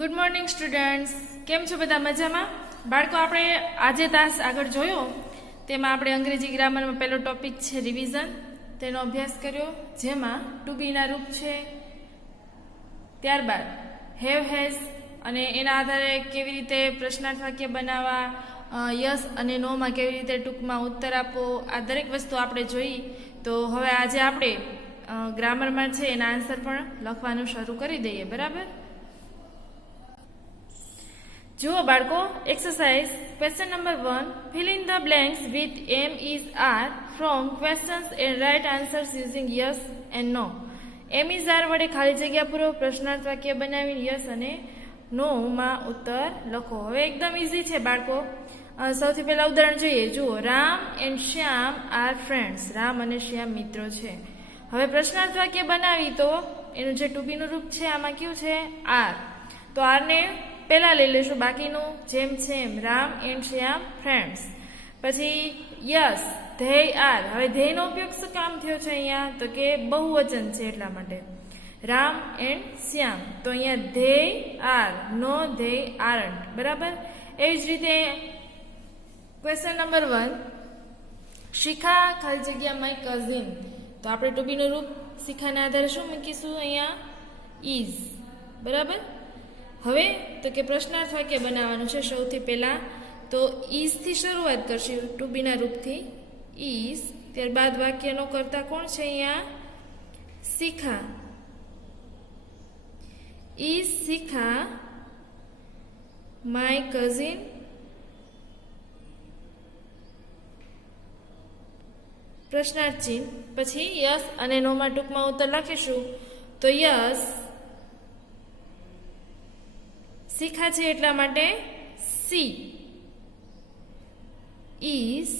Good morning students, કેમ છો બધા? મજામાં? બાળકો, આપણે આજે તાસ આગળ જોયો તેમાં આપણે અંગ્રેજી ગ્રામરમાં પહેલો ટોપિક છે રિવિઝન, તેનો અભ્યાસ કર્યો, જેમાં ટુ બીના રૂપ છે, ત્યારબાદ હેવ હેઝ અને એના આધારે કેવી રીતે પ્રશ્નાર્થ વાક્ય બનાવવા, યસ અને નોમાં કેવી રીતે ટૂંકમાં ઉત્તર આપવો, આ દરેક વસ્તુ આપણે જોઈ. તો હવે આજે આપણે ગ્રામરમાં છે એના આન્સર પણ લખવાનું શરૂ કરી દઈએ. બરાબર? જુઓ બાળકો, exercise question number 1, fill in the blanks with M is R from questions and write answers using yes and no. M is R વડે ખાલી જગ્યા પૂરો, પ્રશ્નાર્થ વાક્ય બનાવીને યસ અને નો માં ઉત્તર લખો. હવે એકદમ ઇઝી છે બાળકો. સૌથી પહેલા ઉદાહરણ જોઈએ. જુઓ, Ram and Shyam are friends. Ram અને શ્યામ મિત્રો છે. હવે પ્રશ્નાર્થ વાક્ય બનાવી તો એનું જે ટુ બીનું રૂપ છે આમાં કેવું છે? આર. તો આરને પહેલા લઈ લેશું, બાકીનું જેમ છે એમ. Ram and Shyam friends. પછી યસ, ધેય આર. હવે ધેયનો ઉપયોગ શું કામ થયો છે અહીંયા? તો કે બહુવચન છે એટલા માટે. રામ એન્ડ શ્યામ. તો અહીંયા they are, no they aren't. બરાબર? એવી જ રીતે ક્વેશ્ચન નંબર 1, શિખા ખાલી જગ્યા માય કઝિન. તો આપણે ટુ બીનું રૂપ શિખાના આધારે શું મૂકીશું? અહીંયા ઇઝ. બરાબર? હવે તો કે પ્રશ્નાર્થ વાક્ય બનાવવાનું છે. સૌથી પહેલા તો ઇઝથી શરૂઆત કરશું, ટુ બીના રૂપથી ઇઝ. ત્યારબાદ વાક્યનો કર્તા કોણ છે અહીંયા? Shikha. Is Shikha my cousin? પ્રશ્નાર્થ ચિહ્ન. પછી યસ અને નોમાં ટૂંકમાં ઉત્તર લખીશું. તો યસ શિખા છે એટલા માટે she. Is,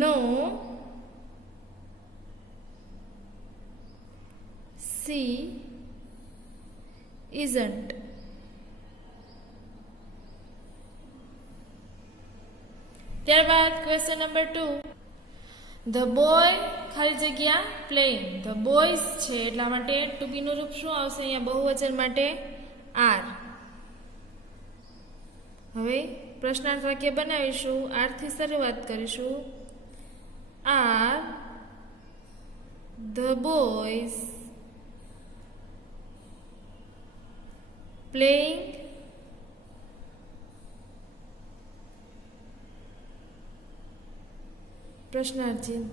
no she isn't. ત્યારબાદ ક્વેશ્ચન નંબર 2, ધ બોય ખાલી જગ્યા પ્લેઇંગ. ધ બોયઝ છે એટલા માટે ટુ બીનું રૂપ શું આવશે અહીંયા? બહુવચન માટે આર. હવે પ્રશ્નાર્થ વાક્ય બનાવીશું. આરથી શરૂઆત કરીશું. આર ધ બોયઝ પ્લેઇંગ પ્રશ્નાર્થ ચિહ્ન.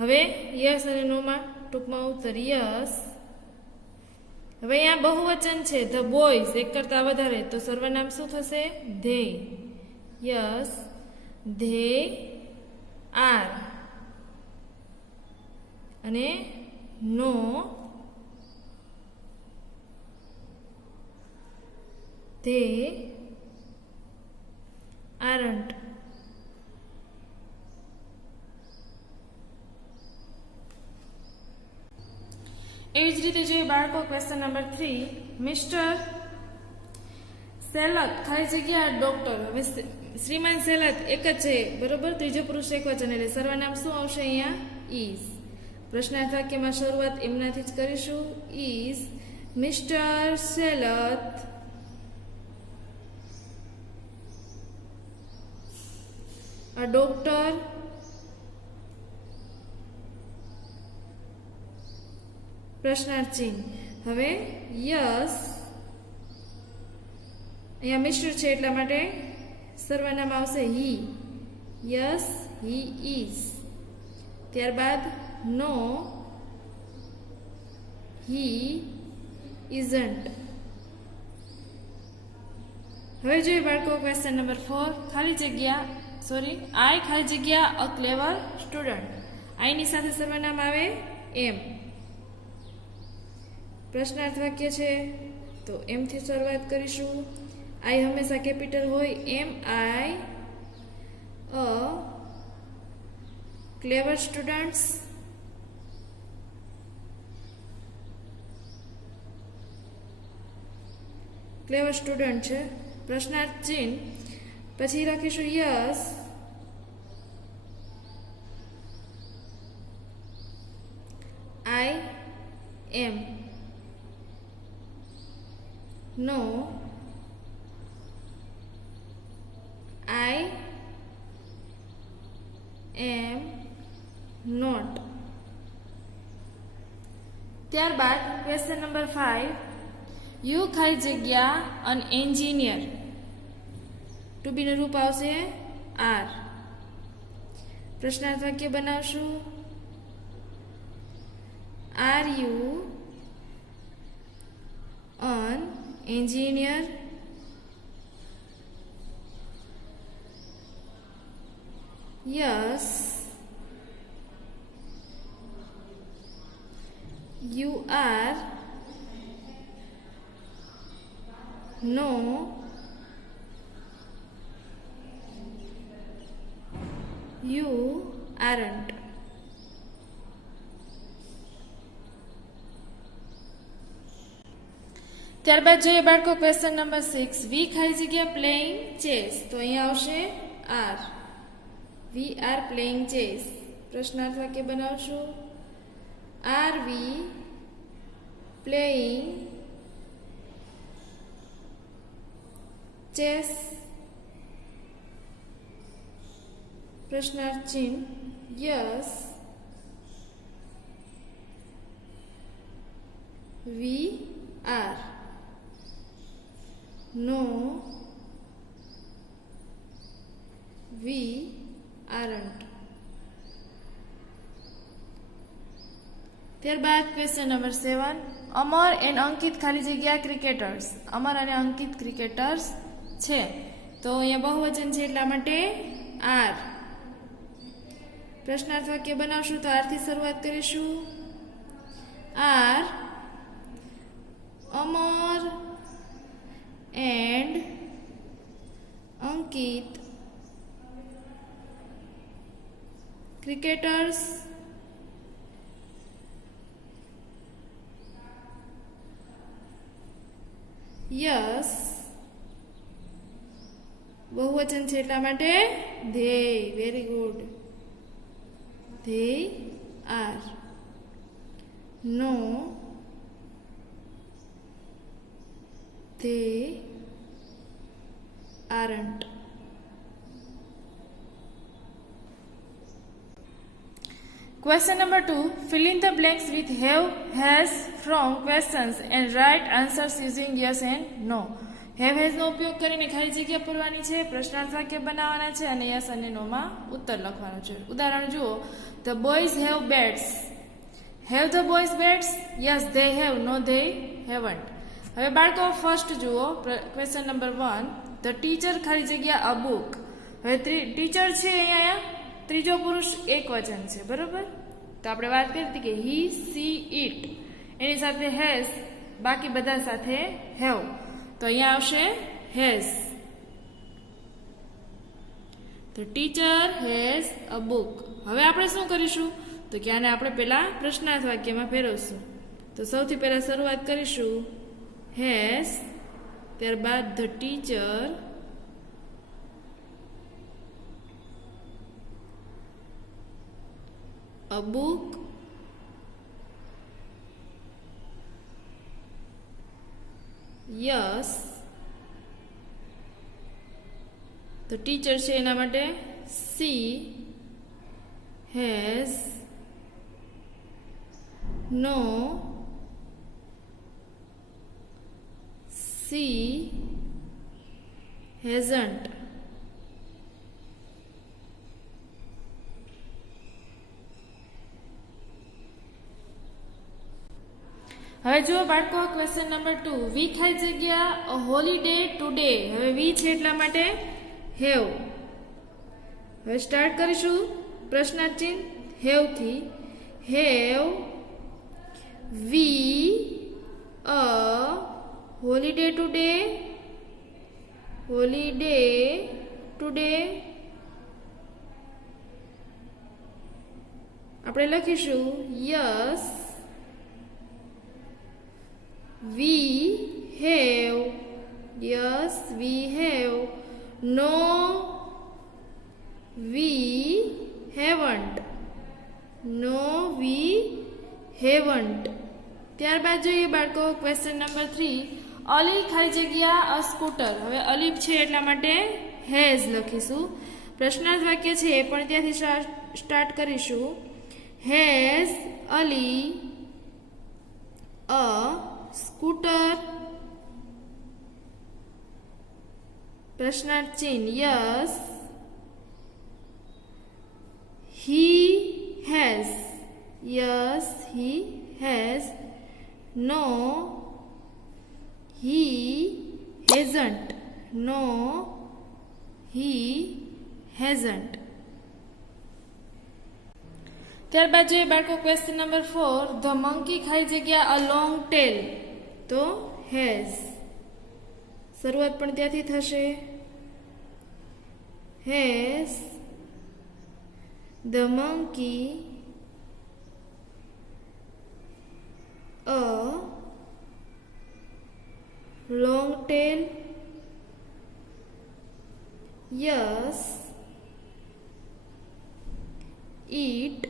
હવે યસ અને નોમાં ટૂંકમાં ઉત્તર યસ. હવે અહીંયા બહુવચન છે ધ બોયઝ, એક કરતા વધારે, તો સર્વનામ શું થશે? ધે. Yes, they are. અને નો ધે આરન્ટ. એવી જ રીતે જોઈએ બાળકો ક્વેશ્ચન નંબર 3, મિસ્ટર સેલત ખાલી જગ્યા ડોક્ટર. હવે શ્રીમાન સેલત એક જ છે, બરોબર? ત્રીજો પુરુષ એકવચન એટલે સર્વનામ શું આવશે અહીંયા? ઇઝ. પ્રશ્નાર્થ વાક્યમાં શરૂઆત એમનાથી જ કરીશું. Is mister Selat a doctor? પ્રશ્નાર્થ ચિહ્ન. હવે યસ, અહીંયા મિસ્ટર છે એટલા માટે સર્વનામ આવશે હી. Yes, he is. ત્યારબાદ નો, હી ઇઝન્ટ. હવે જોઈએ બાળકો ક્વેશ્ચન નંબર 4, ખાલી જગ્યા આઈ ખાલી જગ્યા અ ક્લેવર સ્ટુડન્ટ. આઈની સાથે સર્વનામ આવે એમ. પ્રશ્નાર્થ વાક્ય છે તો એમથી શરૂઆત કરીશું. આઈ હંમેશા કેપિટલ હોય. એમ આઈ અ ક્લેવર સ્ટુડન્ટ્સ? ક્લેવર સ્ટુડન્ટ છે. પ્રશ્નાર્થ ચિહ્ન. પછી લખીશું yes, I am. No, I am not. ત્યારબાદ ક્વેશ્ચન નંબર 5, યુ ખાલી જગ્યા અન એન્જિનિયર. ટુ બી નું રૂપ આવશે આર. પ્રશ્નાર્થ વાક્ય બનાવશું. Are you an engineer? Yes, you are. No, you aren't. ત્યારબાદ જોઈએ બાળકો ક્વેશ્ચન નંબર 6, વી ખાલી જગ્યા પ્લેઇંગ ચેસ. તો અહીંયા આવશે are. We are playing chess. પ્રશ્નાર્થ વાક્ય બનાવશું. Are we playing chess? પ્રશ્નાર્થ ચિહ્ન. Yes, we are. No, we aren't. ત્યારબાદ question number 7, Amar and Ankit ખાલી જગ્યા ક્રિકેટર્સ. અમર અને અંકિત ક્રિકેટર્સ છે. તો અહીંયા બહુવચન છે એટલા માટે આર. પ્રશ્નાર્થ વાક્ય બનાવશું. તો આરથી શરૂઆત કરીશું. Are Amar and Ankit cricketers? Yes, બહુવચન છે એટલા માટે they. Very good. They are. No, they aren't. Question number 2, fill in the blanks with have, has, from questions and write answers using yes and no. have has નો ઉપયોગ કરીને ખાલી જગ્યા પૂરવાની છે, પ્રશ્નાર્થ વાક્ય બનાવવાના છે અને yes અને no માં ઉત્તર લખવાનો છે. ઉદાહરણ જુઓ. The boys have bats. Have the boys bats? Yes, they have. No, they haven't. હવે બાળકો ફર્સ્ટ જુઓ. ક્વેશ્ચન નંબર 1, ધ ટીચર ખાલી જગ્યા અ બુક. હવે ટીચર છે અહીંયા ત્રીજો પુરુષ એક વચન છે, બરોબર? તો આપણે વાત કરી હતી કે હી, સી, ઇટ. એની સાથે હેઝ, બાકી બધા સાથે હેવ. તો અહીંયા આવશે હેઝ. તો ટીચર હેઝ અ બુક. હવે આપણે શું કરીશું? તો કે આને આપણે પહેલા પ્રશ્નાર્થ વાક્યમાં ફેરવશું. તો સૌથી પહેલા શરૂઆત કરીશું has, ત્યારબાદ the teacher a book, yes, the teacher છે એના માટે she has, no, she hasn't. હવે જુઓ બાળકો ક્વેશ્ચન નંબર 2, વી ખાલી જગ્યા અ હોલિડે ટુડે. હવે વી છે એટલા માટે હેવ. હવે સ્ટાર્ટ કરીશું પ્રશ્નાર્થ ચિહ્ન હેવ થી. Have V a holiday today? Holiday today? આપણે લખીશું yes, we have. Yes, we have. No, we haven't. No, we haven't. ત્યારબાદ જોઈએ બાળકો ક્વેશ્ચન નંબર 3, અલી ખાલી જગ્યા અ સ્કૂટર. હવે અલી છે એટલા માટે હેઝ લખીશું. પ્રશ્નાર્થ વાક્ય છે એ પણ ત્યાંથી સ્ટાર્ટ કરીશું. Has Ali a scooter. પ્રશ્નાર્થ ચિહ્ન yes. He has. Yes, he has. No, he hasn't. No, he hasn't. ત્યારબાદ જોઈએ બાળકો ક્વેશ્ચન નંબર 4. ધ મંકી ખાલી જગ્યા અ લોંગ ટેલ. તો હેઝ. શરૂઆત પણ ત્યાંથી થશે. Has the monkey a long tail. Yes, it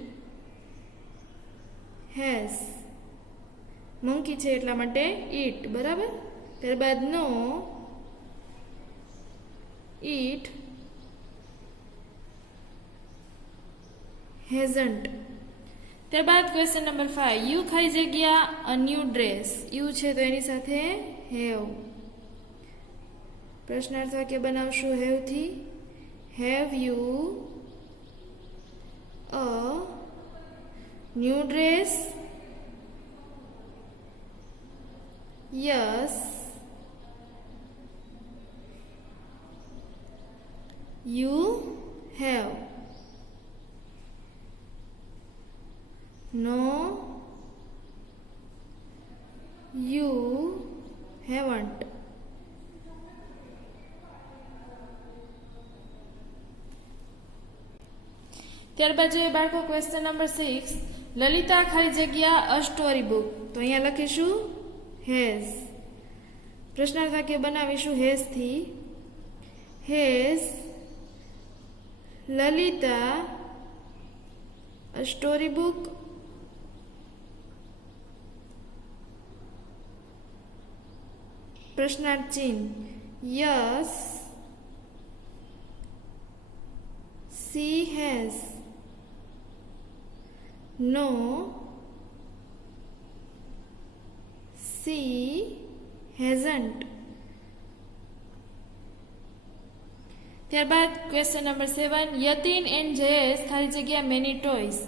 has. monkey છે એટલા માટે it. બરાબર. ત્યારબાદ no, it hasn't. ત્યારબાદ ક્વેશ્ચન નંબર 5. યુ ખાલી જગ્યા અ ન્યૂ ડ્રેસ. યુ છે તો એની સાથે હેવ. પ્રશ્નાર્થ વાક્ય બનાવશું હેવ થી. Have you a new dress? Yes, you have. No, you haven't. ત્યારબાદ જોઈએ બાળકો ક્વેશ્ચન નંબર 6. લલિતા ખાલી જગ્યા અ સ્ટોરી બુક. તો અહીંયા લખીશું હેઝ. પ્રશ્નાર્થ વાક્ય બનાવીશું હેઝ થી. Has Lalita a story book? પ્રશ્નાર્થ ચિહ્ન yes, she has. No, she hasn't. ત્યારબાદ ક્વેશ્ચન નંબર 7. યતીન એન્ડ જયેશ ખાલી જગ્યા મેની ટોયસ.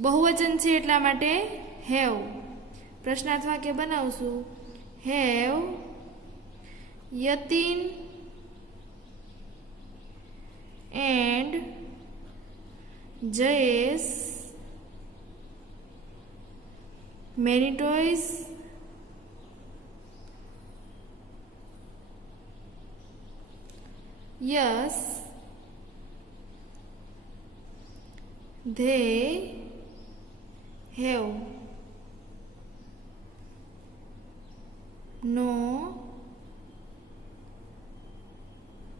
બહુવચન છે એટલા માટે હેવ. પ્રશ્નાર્થ વાક્ય બનાવશું. Have Yatin and Jayesh many toys? Yes, they have. No,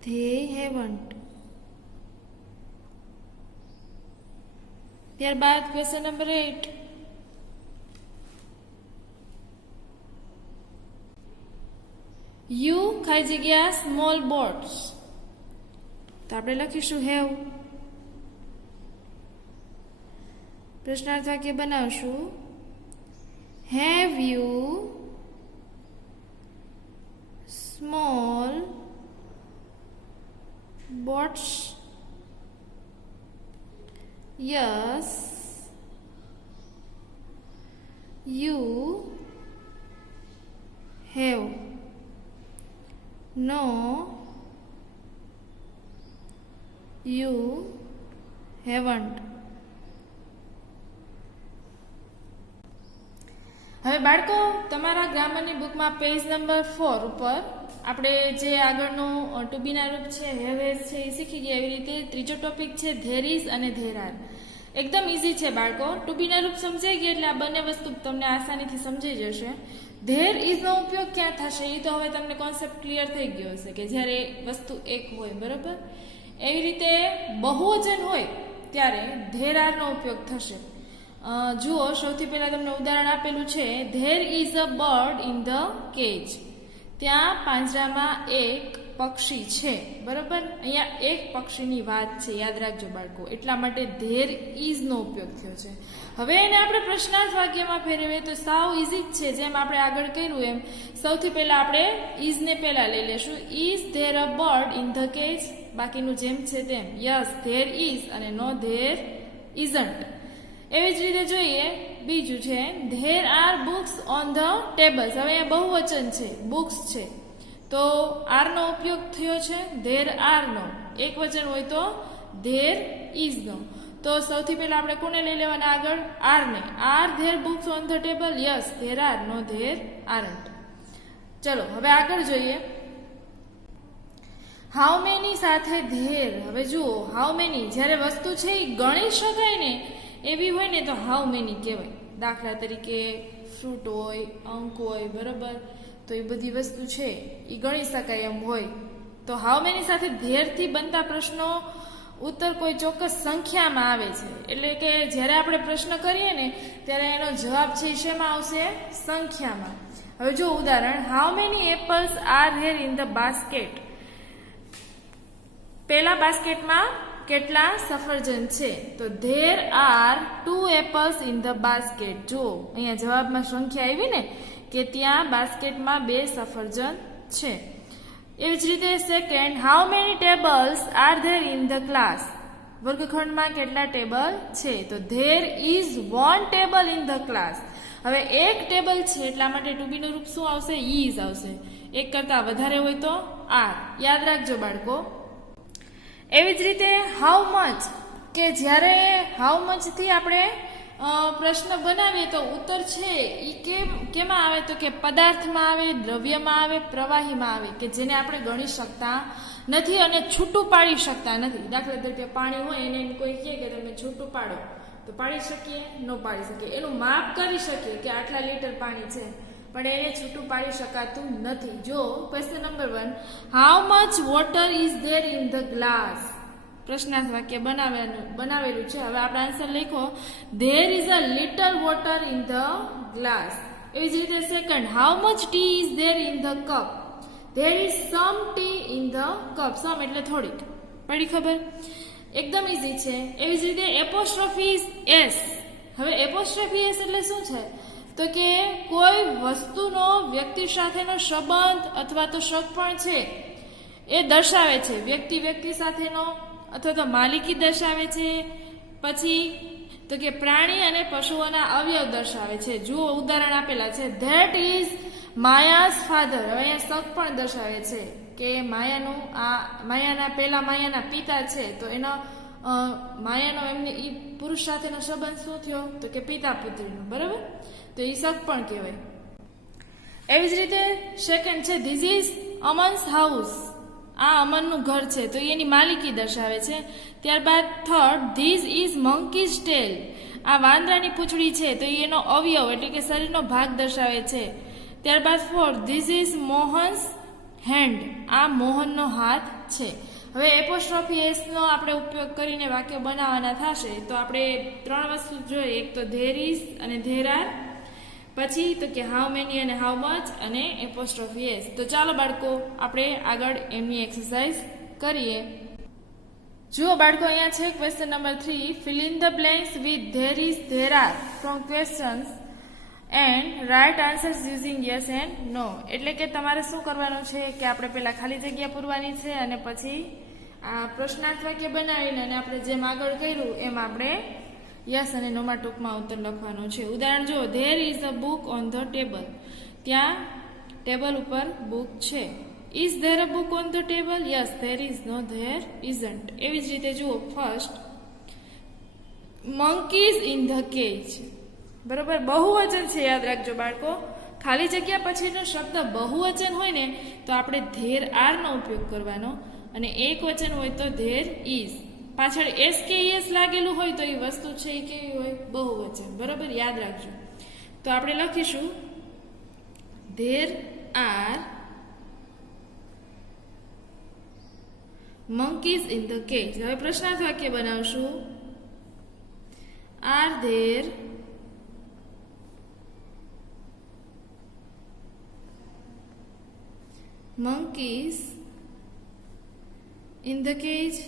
they haven't. ત્યારબાદ ક્વેશ્ચન નંબર 8. યુ ખાલી જગ્યા સ્મોલ બોટ્સ. તો આપણે લખીશું હેવ. પ્રશ્નાર્થ વાક્ય બનાવશું. Have you small boats? Yes, you have. No, you haven't. હવે બાળકો તમારા ગ્રામરની બુકમાં પેજ નંબર 4 ઉપર આપણે જે આગળનું ટુ બીના રૂપ છે હેવ હેઝ છે એ શીખી ગયા. એવી રીતે ત્રીજો ટોપિક છે ધેર ઇઝ અને ધેર આર. એકદમ ઇઝી છે બાળકો. ટુ બીના રૂપ સમજાઈ ગયા એટલે આ બંને વસ્તુ તમને આસાનીથી સમજાઈ જશે. ધેર ઇઝનો ઉપયોગ ક્યાં થશે એ તો હવે તમને કોન્સેપ્ટ ક્લિયર થઈ ગયો હશે કે જ્યારે વસ્તુ એક હોય. બરાબર. એવી રીતે બહુવચન હોય ત્યારે ધેર આરનો ઉપયોગ થશે. જુઓ, સૌથી પહેલા તમને ઉદાહરણ આપેલું છે. There is a bird in the cage. ત્યાં પાંજરામાં એક પક્ષી છે, બરોબર. અહીંયા એક પક્ષીની વાત છે, યાદ રાખજો બાળકો, એટલા માટે ધેર ઇઝ નો ઉપયોગ થયો છે. હવે એને આપણે પ્રશ્નાર્થ વાક્યમાં ફેરવીએ તો સાવ ઇઝી જ છે, જેમ આપણે આગળ કર્યું એમ. સૌથી પહેલા આપણે ઇઝ ને પહેલા લઈ લેશું. Is there a bird in the cage, બાકીનું જેમ છે તેમ. યસ ધેર ઇઝ અને નો ધેર ઇઝન્ટ. એવી જ રીતે જોઈએ બીજું છે there are books on the tables. હવે અહીંયા બહુવચન છે, બુક્સ છે, તો આર નો ઉપયોગ થયો છે, ધેર આર નો. એક વચન હોય તો ધેર ઇઝ નો. તો સૌથી પહેલા આપણે કોને લઈ લેવાના આગળ? આર ને. Are there books on the table? Yes there are, no there aren't. ચલો હવે આગળ જોઈએ. હાઉ મેની સાથે ધેર. હવે જુઓ હાઉ મેની જ્યારે વસ્તુ છે એ ગણી શકાય ને એવી હોય ને તો હાઉ મેની કહેવાય. દાખલા તરીકે ફ્રૂટ હોય, અંક હોય, બરોબર, તો એ બધી વસ્તુ છે એ ગણી શકાય એમ હોય તો હાઉ મેની સાથે ધેરથી બનતા પ્રશ્નો ઉત્તર કોઈ ચોક્કસ સંખ્યામાં આવે છે. એટલે કે જ્યારે આપણે પ્રશ્ન કરીએ ને ત્યારે એનો જવાબ છે એ શેમાં આવશે? સંખ્યામાં. હવે જો ઉદાહરણ, how many apples are there in the basket. પેલા બાસ્કેટમાં કેટલા સફરજન છે? તો there R 2 apples in the basket. જો અહીંયા જવાબમાં સંખ્યા આવી ને કે ત્યાં બાસ્કેટમાં 2 સફરજન છે. એવી જ રીતે second, how many tables R there in the class. વર્ગખંડમાં કેટલા ટેબલ છે? તો there is 1 table in the class. હવે એક ટેબલ છે એટલા માટે ટુ બી નું રૂપ શું આવશે? ઇઝ આવશે. એક કરતા વધારે હોય તો આર. યાદ રાખજો બાળકો. એવી જ રીતે હાઉ મચ, કે જ્યારે હાઉ મચ થી આપણે પ્રશ્ન બનાવીએ તો ઉત્તર છે એ કેમાં આવે? તો કે પદાર્થમાં આવે, દ્રવ્યમાં આવે, પ્રવાહીમાં આવે, કે જેને આપણે ગણી શકતા નથી અને છૂટું પાડી શકતા નથી. દાખલા તરીકે પાણી હોય એને કોઈ કહે કે તમે છૂટું પાડો, તો પાડી શકીએ? ન પાડી શકીએ. એનું માપ કરી શકીએ કે આટલા લીટર પાણી છે, પણ એને છૂટું પાડી શકાતું નથી. જો question number 1, how much water is there in the glass. પ્રશ્નાર્થ વાક્ય બનાવેલું છે. હવે આપણે આન્સર લખો, there is a little water in the glass. એવી જ રીતે second, how much tea is there in the cup. There is some tea in the cup. Some એટલે થોડીક. પડી ખબર? એકદમ ઇઝી છે. એવી જ રીતે એપોસ્ટ્રોફી એસ. હવે એપોસ્ટ્રોફી એસ એટલે શું છે? તો કે કોઈ વસ્તુનો વ્યક્તિ સાથેનો સંબંધ અથવા તો સગપણ છે એ દર્શાવે છે. વ્યક્તિ સાથેનો અથવા તો માલિકી દર્શાવે છે. પછી તો કે પ્રાણી અને પશુઓના અવયવ દર્શાવે છે. જુઓ ઉદાહરણ આપેલા છે, ધેટ ઇઝ માયાસ ફાધર. હવે અહીંયા સગ પણ દર્શાવે છે કે માયાના પિતા છે, તો એનો માયાનો એમને ઈ પુરુષ સાથેનો સંબંધ શું થયો? તો કે પિતા પુત્રીનો, બરાબર, તો એ સગ પણ કહેવાય. એવી જ રીતે સેકન્ડ છે, ધીસ ઇઝ અમન્સ હાઉસ. આ અમનનું ઘર છે, તો એની માલિકી દર્શાવે છે. ત્યારબાદ થર્ડ, ધીસ ઇઝ મંકીઝ ટેલ. આ વાંદરાની પૂંછડી છે, તો એનો અવયવ એટલે કે શરીરનો ભાગ દર્શાવે છે. ત્યારબાદ fourth, this is Mohan's hand. આ મોહનનો હાથ છે. હવે એપોસ્ટ્રોફી એસ નો આપણે ઉપયોગ કરીને વાક્ય બનાવવાના થશે તો આપણે 3 વસ્તુ જોઈએ. એક તો ધેર ઇઝ અને ધેર આર, પછી તો કે હાઉ મેની અને હાઉ મચ, અને એપોસ્ટ્રોફી એસ. તો ચાલો બાળકો આપણે આગળ એમની એક્સરસાઇઝ કરીએ. જુઓ બાળકો, અહીંયા છે question number 3, fill in the blanks with there is, there are from questions and write answers using yes and no. એટલે કે તમારે શું કરવાનું છે કે આપણે પહેલા ખાલી જગ્યા પૂરવાની છે અને પછી આ પ્રશ્નાર્થ વાક્ય બનાવીને અને આપણે જેમ આગળ કર્યું એમ આપણે યસ અને નોમાં ટૂંકમાં ઉત્તર લખવાનો છે. ઉદાહરણ જુઓ, there is a book on the table. ત્યાં ટેબલ ઉપર બુક છે. Is there a book on the table? Yes there is, no there isn't. એવી જ રીતે જુઓ, first, monkeys in the cage. બરોબર, બહુવચન છે, યાદ રાખજો બાળકો. ખાલી જગ્યા પછીનો શબ્દ બહુવચન હોય ને તો આપણે ધેર આર નો ઉપયોગ કરવાનો, અને એક વચન હોય તો ધેર ઇઝ. પાછળ એસ કે એસ લાગેલું હોય તો એ વસ્તુ છે એ કેવી હોય? બહુવચન. બરોબર, યાદ રાખજો. તો આપણે લખીશું there R monkeys in the cage. હવે પ્રશ્નાર્થ વાક્ય બનાવશું, are there monkeys in the cage.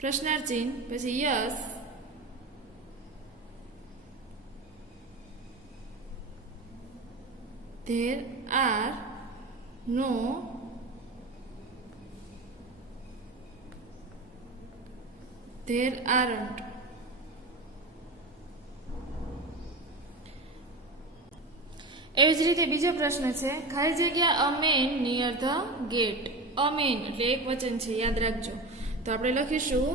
પ્રશ્નાર્થ ચિહ્ન પછી yes there are no there aren't. એવી જ રીતે બીજો પ્રશ્ન છે ખાલી જગ્યા a man near the gate. A man એટલે એક વચન છે, યાદ રાખજો. તો આપણે લખીશું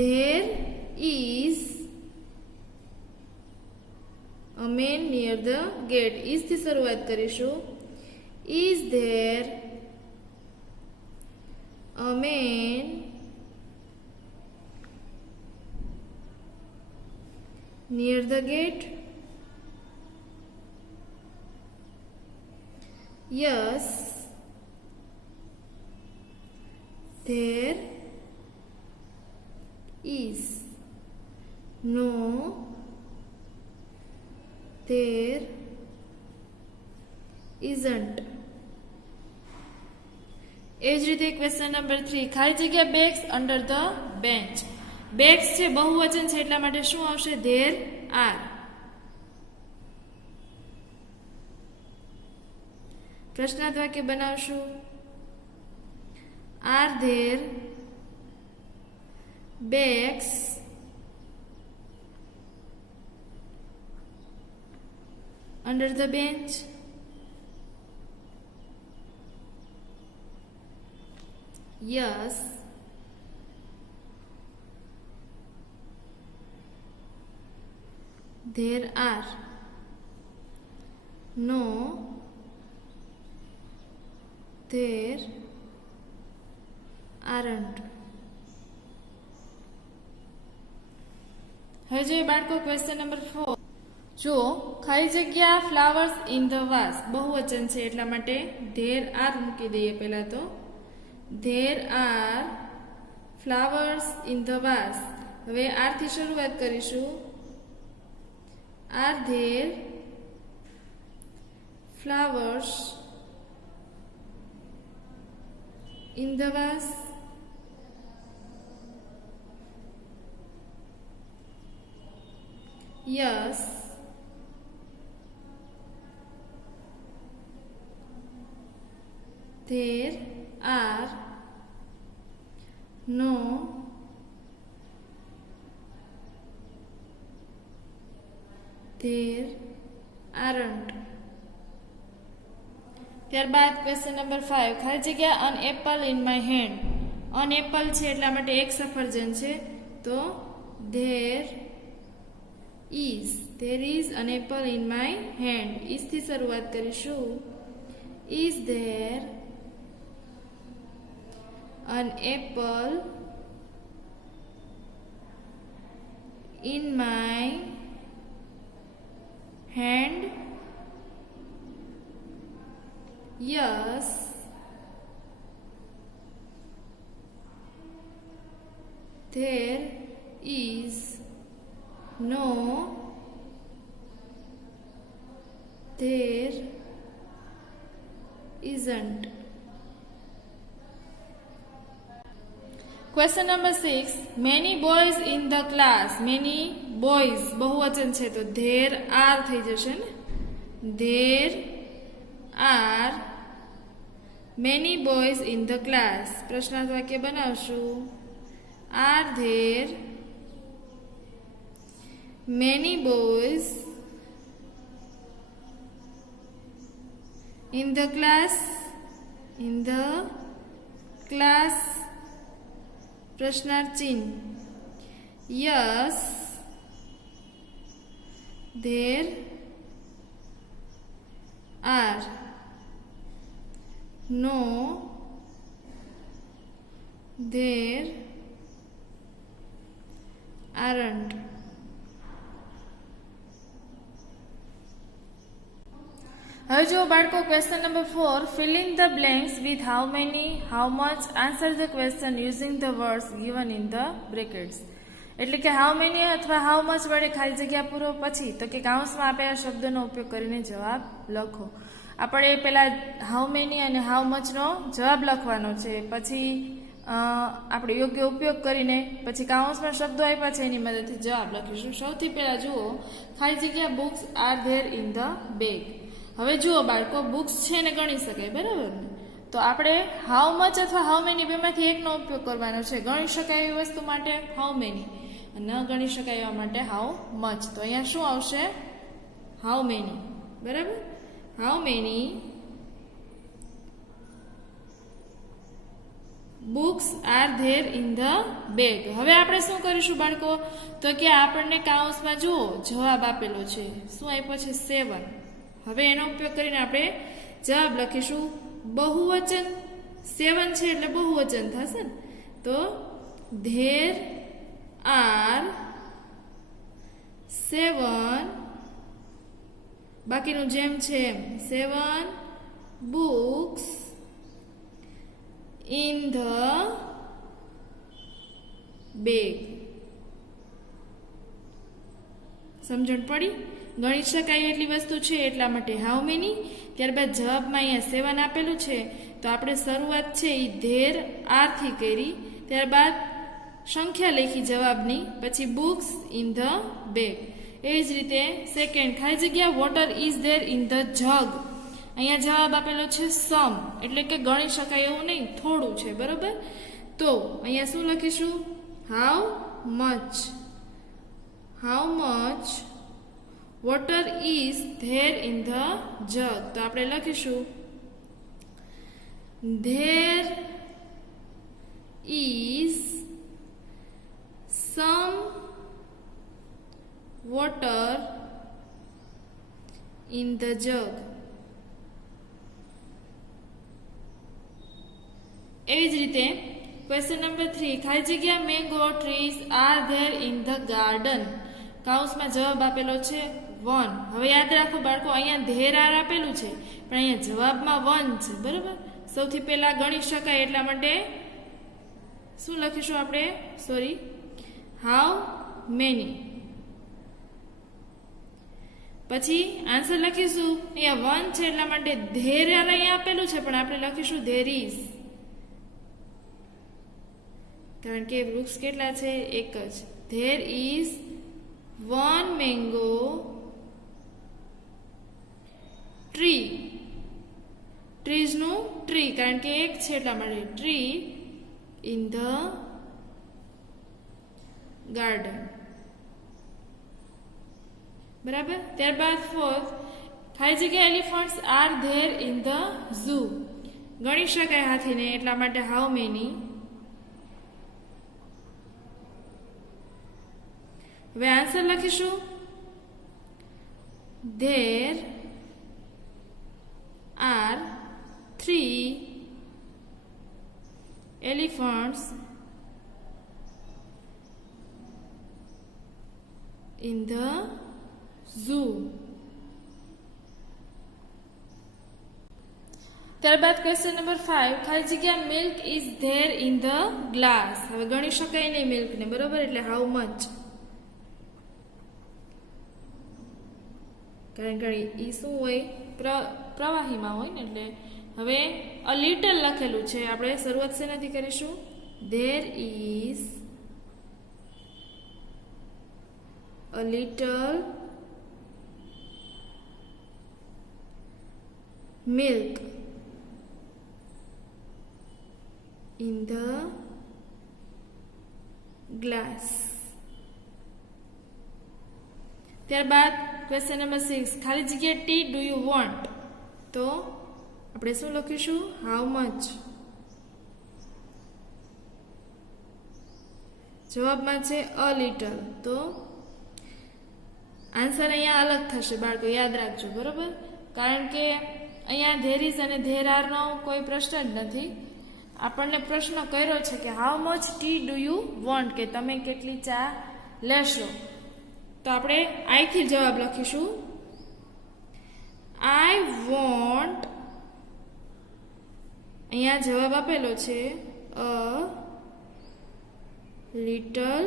there is a man near the gate. is થી શરૂઆત કરીશું. is there a man near the gate? Yes, there is. No, there isn't. એ જ રીતે ક્વેશ્ચન નંબર 3 ખાલી જગ્યા bags under the bench. Bags છે બહુવચન છે એટલા માટે શું આવશે? There are. પ્રશ્નાર્થ વાક્ય બનાવશું. Are there bags under the bench? Yes, there are. No, there aren't. હવે જોઈએ બાળકો ક્વેશ્ચન નંબર 4. જો ખાલી જગ્યા ફ્લાવર્સ ઇન ધ વાસ બહુવચન છે એટલા માટે ધેર આર મૂકી દઈએ. પહેલા તો there are flowers in the vase. હવે આર થી શરૂઆત કરીશું. Are there flowers in the vase? Yes, there are. No, there aren't. ત્યારબાદ ક્વેશ્ચન નંબર 5 ખાલી જગ્યા an apple in my hand. An apple છે એટલા માટે એક સફરજન છે તો there is an apple in my hand. is થી શરૂઆત કરીશું. is there an apple in my hand? Yes, there is. No, there isn't. Question number 6. Many boys in the class. Many boys બહુવચન છે તો there are થઈ જશે ને. There are many boys in the class. પ્રશ્નાર્થ વાક્ય બનાવશું. Are there many boys in the class? In the class. प्रश्नार्थ चिन्ह. Yes, there are. No, there aren't. હવે જો બાળકો question number 4 fill in the blanks with how many, how much. Answer the question using the words given in the brackets. એટલે કે how many અથવા how much વડે ખાલી જગ્યા પૂરો, પછી તો કે કાઉન્સમાં આપેલા શબ્દનો ઉપયોગ કરીને જવાબ લખો. આપણે પેલા હાઉ મેની અને હાઉ મચનો જવાબ લખવાનો છે, પછી આપણે યોગ્ય ઉપયોગ કરીને પછી કાઉન્સમાં શબ્દો આપ્યા છે એની મદદથી જવાબ લખીશું. સૌથી પહેલા જુઓ, ખાલી જગ્યા books are there in the bag. હવે જુઓ બાળકો, બુક્સ છે ને ગણી શકાય, બરાબર ને? તો આપણે હાઉ મચ અથવા હાઉ મેની બેમાંથી એકનો ઉપયોગ કરવાનો છે. ગણી શકાય એવી વસ્તુ માટે હાઉ મેની, ન ગણી શકાય એવા માટે હાઉ મચ. તો અહીંયા શું આવશે? How many. બરાબર? How many books are there in the bag. હવે આપણે શું કરીશું બાળકો? તો કે આપણને કાઉન્સમાં જુઓ જવાબ આપેલો છે. શું આપ્યો છે? 7. હવે એનો ઉપયોગ કરીને આપણે જવાબ લખીશું. બહુવચન 7 છે એટલે બહુવચન થશે ને. તો ધેર આર 7, બાકીનું જેમ છે એમ, 7 books in the bag. સમજણ પડી? ગણી શકાય એટલી વસ્તુ છે એટલા માટે હાઉ મેની. ત્યારબાદ જવાબમાં અહીંયા 7 આપેલું છે, તો આપણે શરૂઆત છે એ ધેર આરથી કરી, ત્યારબાદ સંખ્યા લખી જવાબની, પછી બુક્સ ઇન ધ બેગ. એવી જ રીતે સેકન્ડ, ખાલી જગ્યા water is there in the જગ. અહીંયા જવાબ આપેલો છે સમ, એટલે કે ગણી શકાય એવું નહીં, થોડું છે. બરોબર? તો અહીંયા શું લખીશું? How much. How much water is there in the jug. તો આપણે લખીશું there is some water in the jug. એવી જ રીતે ક્વેશ્ચન નંબર 3, ખાલી જગ્યા mango trees are there in the garden. કાઉન્સમાં જવાબ આપેલો છે 1. હવે યાદ રાખો બાળકો, અહીંયા ધેર આર આપેલું છે પણ અહીંયા જવાબમાં 1 છે. બરાબર? સૌથી પહેલા ગણી શકાય એટલા માટે શું લખીશું આપણે? Sorry, how many. પછી આન્સર લખીશું, અહીંયા 1 છે એટલા માટે ધેર આર અહીંયા આપેલું છે પણ આપણે લખીશું ધેર ઇઝ, કારણ કે વૃક્ષ કેટલા છે? એક જ. There is 1 mango tree. ટ્રીઝનું ટ્રી, કારણ કે એક છે એટલા માટે ટ્રી ઇન ધ ગાર્ડન. બરાબર? ત્યારબાદ 4th, ખાલી જગ્યા elephants R there in the zoo. ગણી શકાય હાથીને એટલા માટે હાઉ મેની. હવે આન્સર લખીશું there R 3 elephants in the zoo. ત્યારબાદ ક્વેશ્ચન નંબર 5, ખાલી જગ્યા milk is there in the glass. હવે ગણી શકાય નહીં મિલ્કને, બરોબર? એટલે હાઉ મચ, કારણ કે એ શું હોય? પ્રવાહીમાં હોય ને. એટલે હવે અ લિટલ લખેલું છે, આપણે શરૂઆત શેનાથી કરીશું? There is a little milk in the glass. ત્યારબાદ ક્વેશ્ચન નંબર 6, ખાલી જગ્યા ટી ડુ યુ વોન્ટ. તો આપણે શું લખીશું? How much. જવાબમાં છે અ લિટલ, તો આન્સર અહીંયા અલગ થશે બાળકો, યાદ રાખજો. બરોબર? કારણ કે અહીંયા ધેર ઇઝ અને ધેર આરનો કોઈ પ્રશ્ન જ નથી. આપણને પ્રશ્ન કર્યો છે કે how much T do you want, કે તમે કેટલી ચા લેશો. તો આપણે આઈથી જવાબ લખીશું. આઈ વોન્ટ, અહીંયા જવાબ આપેલો છે અ લિટલ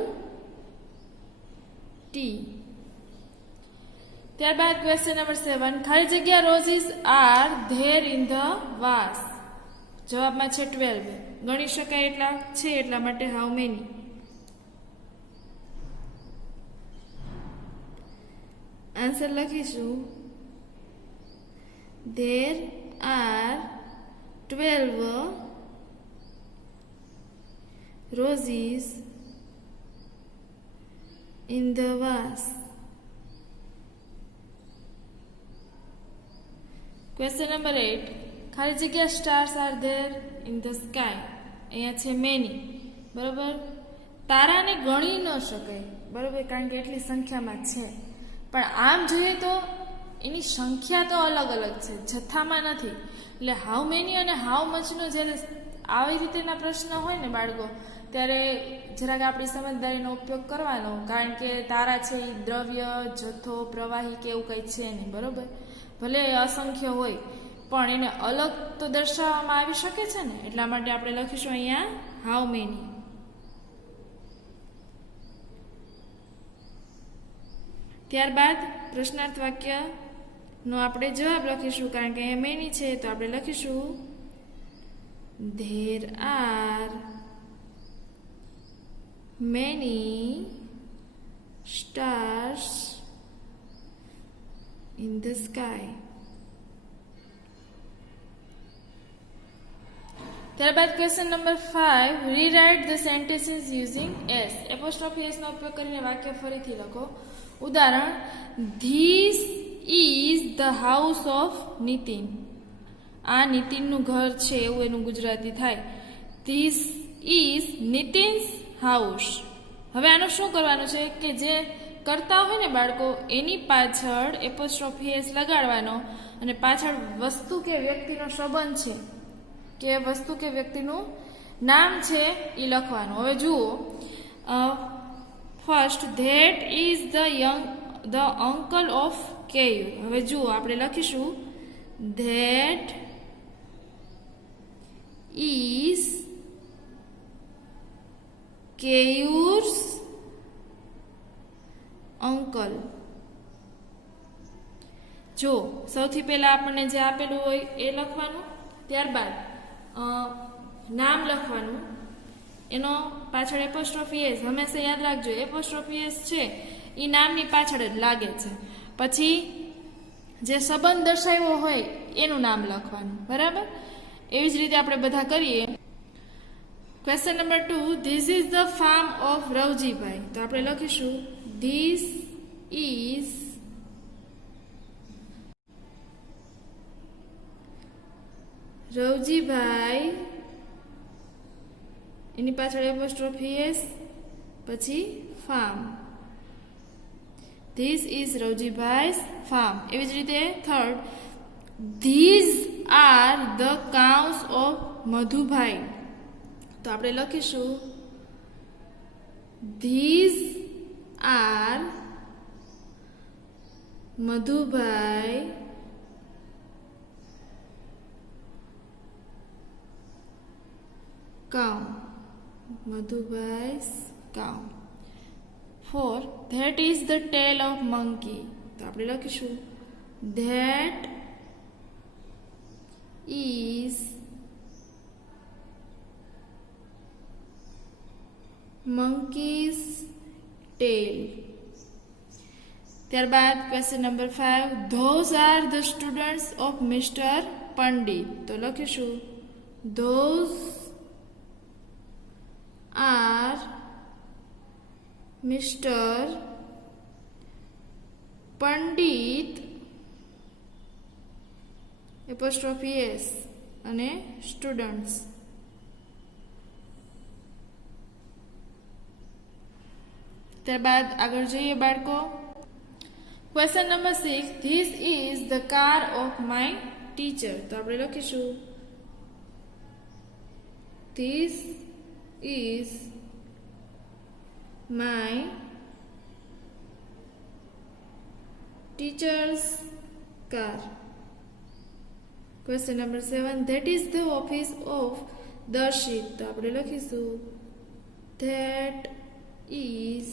ટી. ત્યારબાદ ક્વેશ્ચન નંબર 7, ખાલી જગ્યા roses are there in the vase. જવાબમાં છે 12. ગણી શકાય એટલા છે એટલા માટે હાઉ મેની. આન્સર લખીશું there are 12 roses in the vase. Question number 8, ખાલી જગ્યા stars are there in the sky. અહીંયા છે many. બરાબર, તારાને ગણી ન શકાય, બરાબર, કારણ કે એટલી સંખ્યામાં છે. પણ આમ જોઈએ તો એની સંખ્યા તો અલગ અલગ છે, જથ્થામાં નથી. એટલે હાઉ મેની અને હાઉ મચનો જ્યારે આવી રીતેના પ્રશ્ન હોય ને બાળકો, ત્યારે જરાક આપણી સમજદારીનો ઉપયોગ કરવાનો, કારણ કે તારા છે એ દ્રવ્ય, જથ્થો, પ્રવાહી કે એવું કંઈ છે નહીં. બરાબર, ભલે અસંખ્ય હોય પણ એને અલગ તો દર્શાવવામાં આવી શકે છે ને, એટલા માટે આપણે લખીશું અહીંયા હાઉ મેની. ત્યારબાદ પ્રશ્નાર્થ વાક્યનો આપણે જવાબ લખીશું, કારણ કે અહીંયા મેની છે તો આપણે લખીશું there are many stars in the sky. ત્યારબાદ question number 5, rewrite the sentences using S. Apostrophe S નો ઉપયોગ કરીને વાક્ય ફરીથી લખો. ઉદાહરણ, this is the house of Nitin. આ નીતિનનું ઘર છે એવું એનું ગુજરાતી થાય. This is Nitin's house. હવે આનું શું કરવાનું છે કે જે કરતા હોય ને બાળકો, એની પાછળ એપોસ્ટ્રોફી એસ લગાડવાનો અને પાછળ વસ્તુ કે વ્યક્તિનો સંબંધ છે કે વસ્તુ કે વ્યક્તિનું નામ છે એ લખવાનું. હવે જુઓ, first, that is the uncle of Keyu. હવે જુઓ આપણે લખીશું ધેટ ઇઝ કેયુર્સ અંકલ. જો સૌથી પહેલા આપણને જે આપેલું હોય એ લખવાનું, ત્યારબાદ નામ લખવાનું, એનો પાછળ એપોસ્ટ્રોફી એસ. હંમેશા યાદ રાખજો, એપોસ્ટ્રોફી એસ છે એ નામની પાછળ જ લાગે છે. પછી જે સંબંધ દર્શાવ્યો હોય એનું નામ લખવાનું. બરાબર, એવી જ રીતે આપણે બધા કરીએ. Question number 2, this is the farm of Ravjibhai. તો આપણે લખીશું ધીસ ઇઝ રવજીભાઈ, એની પાછળ એપોસ્ટ્રોફી એસ, પછી ફાર્મ. ધીસ ઇઝ રવજીભાઈ's ફાર્મ. એવી જ રીતે third, these are the cows of Madhubhai. તો આપણે લખીશું these are Madhubhai cow. Madhubai's cow. 4, that is the tail of monkey. તો આપણે લખીશું that is monkey's tail. ત્યારબાદ question number 5, those are the students of Mr. Pandit. તો લખીશું those are Mr. Pandit apostrophe s અને students. ત્યારબાદ આગળ જોઈએ બાળકો. Question number 6, this is the car of my teacher. તો આપણે લખીશું this is my teacher's car. Question number 7, that is the office of Darshit. તો આપણે લખીશું that is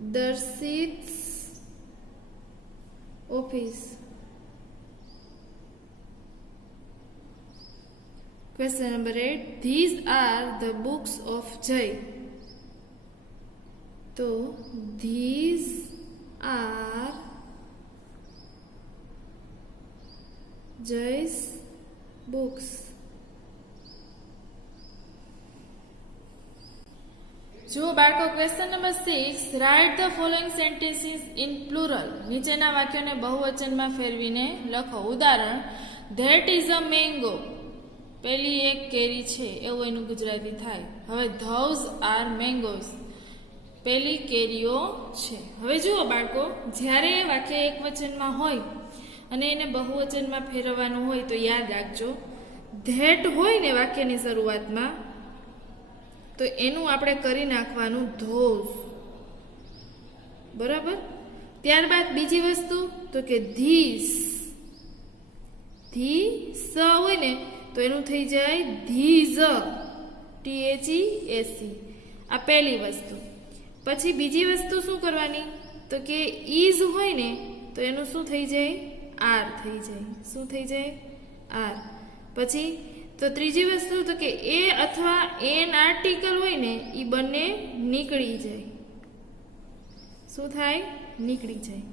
Darshit office. Question number 8. These are the books of Jay. So, these are Jay's books. જો બાળકો question number 6 write the following sentences in plural. નીચેના વાક્યોને બહુવચનમાં ફેરવીને લખો. ઉદાહરણ, that is a mango. પેલી એક કેરી છે એવું એનું ગુજરાતી થાય. હવે ધોઝ આર મેંગોઝ. પેલી કેરીઓ છે. હવે જુઓ બાળકો, જ્યારે વાક્ય એક વચનમાં હોય અને એને બહુવચનમાં ફેરવવાનું હોય તો યાદ રાખજો, ધેટ હોય ને વાક્યની શરૂઆતમાં તો એનું આપણે કરી નાખવાનું ધોઝ. બરાબર. ત્યારબાદ બીજી વસ્તુ તો કે ધીસ. ધીસ હોય ને તો એનું થઈ જાય ધીઝ. THESE. આ પહેલી વસ્તુ. પછી બીજી વસ્તુ શું કરવાની તો કે ઇઝ હોય ને તો એનું શું થઈ જાય આર થઈ જાય. શું થઈ જાય આર. પછી તો ત્રીજી વસ્તુ તો કે એ અથવા એન આર્ટિકલ હોય ને એ બંને નીકળી જાય. શું થાય નીકળી જાય.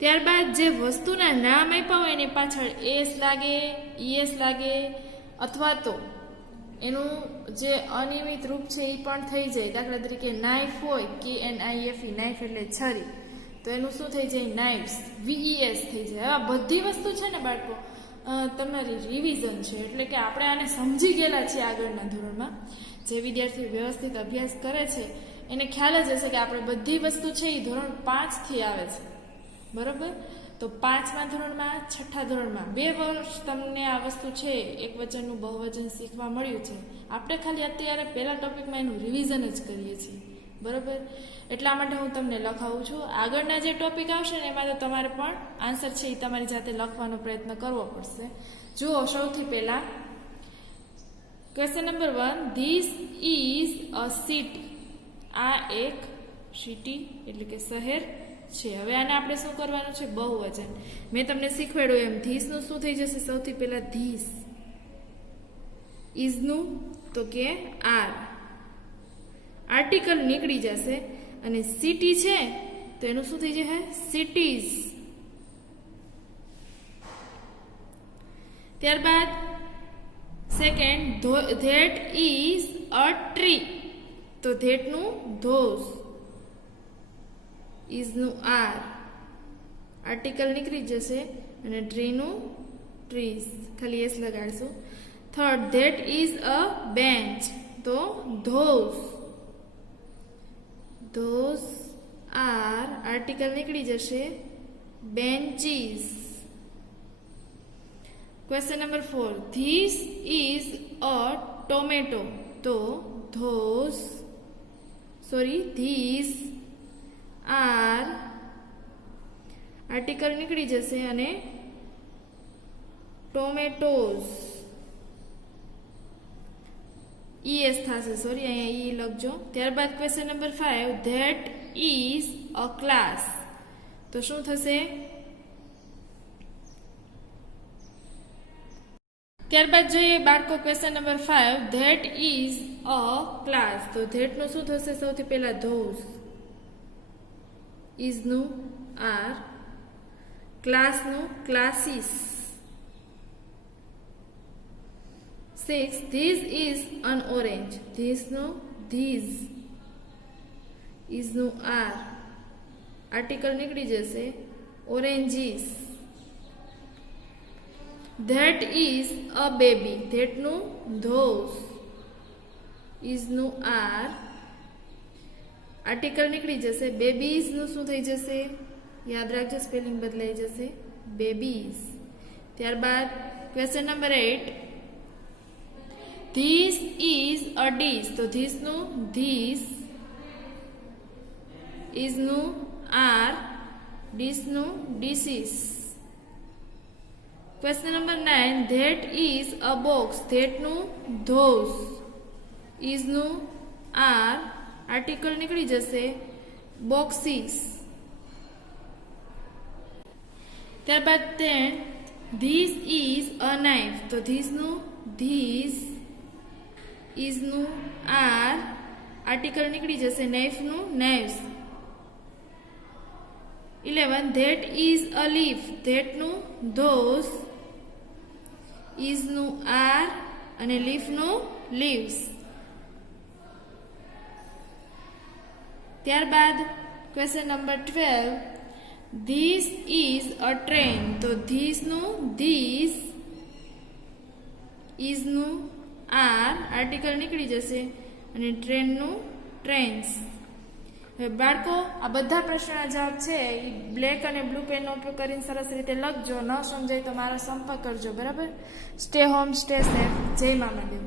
ત્યારબાદ જે વસ્તુના નામ આપ્યા હોય ને પાછળ એસ લાગે, ઈએસ લાગે અથવા તો એનું જે અનિયમિત રૂપ છે એ પણ થઈ જાય. દાખલા તરીકે નાઇફ હોય KNIFE, નાઇફ એટલે છરી, તો એનું શું થઈ જાય નાઇફ્સ. VES થઈ જાય. આ બધી વસ્તુ છે ને બાળકો તમારી રિવિઝન છે, એટલે કે આપણે આને સમજી ગયેલા છીએ આગળના ધોરણમાં. જે વિદ્યાર્થી વ્યવસ્થિત અભ્યાસ કરે છે એને ખ્યાલ જ હશે કે આપણે બધી વસ્તુ છે એ ધોરણ 5 થી આવે છે. બરોબર. તો 5મા ધોરણમાં, 6ઠા ધોરણમાં 2 વર્ષ તમને આ વસ્તુ છે એક વચનનું બહુવચન શીખવા મળ્યું છે. આપણે ખાલી અત્યારે પહેલા ટોપિકમાં એનું રિવિઝન જ કરીએ છીએ. બરોબર. એટલા માટે હું તમને લખાવું છું. આગળના જે ટોપિક આવશે ને એમાં તો તમારે પણ આન્સર છે એ તમારી જાતે લખવાનો પ્રયત્ન કરવો પડશે. જુઓ, સૌથી પહેલા question number 1. This is a city. આ એક સિટી એટલે કે શહેર છે. હવે આને આપણે શું કરવાનું છે બહુવચન. મેં તમને શીખવાડ્યું એમ ધીસનું શું થઈ જશે સૌથી પહેલા ધીસ. ઇઝનું તો કે આર. આર્ટિકલ નીકળી જશે અને સિટી છે તો એનું શું થઈ જશે સિટીઝ. ત્યારબાદ second, that is a tree. તો ધેટનું ધોઝ, ઇઝનું આર. આર્ટિકલ નીકળી જશે અને ટ્રીનું ટ્રીઝ. ખાલી એસ લગાડશું. Third, that is a bench. તો ધોઝ. Those are. આર્ટિકલ નીકળી જશે benches. Question number 4. This is a tomato. તો ધીસ આર. આર્ટિકલ નીકળી જશે અને ટોમેટોઝ. ES થશે, સોરી અહીંયા ઈ લખજો. ત્યારબાદ question number 5. That is a class. તો શું થશે? ત્યારબાદ જોઈએ બાળકો question number 5. That is a class. તો ધેટનું શું થશે સૌથી પહેલા ધોઝ. ઇઝનું આર. ક્લાસનું classes. 6. This is an orange. Thisનું these. Isનું are. આર્ટિકલ નીકળી જશે oranges. That is a baby. Thatનું those. Isનું are. આર્ટિકલ નીકળી જશે babies નું શું થઈ જશે? યાદ રાખજો, સ્પેલિંગ બદલાઈ જશે babies. ત્યારબાદ question number 8. This is a dish. તો this નું this. Is નું are. Dish નું dishes. Question number 9. That is a box. That નું those. Is નું are. આર્ટિકલ નીકળી જશે boxes. ત્યારબાદ 10 this is a knife. તો this is નું are આર્ટિકલ નીકળી જશે, knife નું knives. 11 that is a leaf. that નું those, is નું are અને leaf નું leaves. ત્યારબાદ question number 12 this is a train. તો this નું this, is નું are આર્ટિકલ નીકળી જશે અને ટ્રેન નું ટ્રેન્સ. હવે બાળકો આ બધા પ્રશ્નના જવાબ છે એ બ્લેક અને બ્લુ પેનનો ઉપયોગ કરીને સરસ રીતે લખજો. ન સમજાય તો મારો સંપર્ક કરજો. બરાબર. Stay home, stay safe. જય મા મહાદેવ.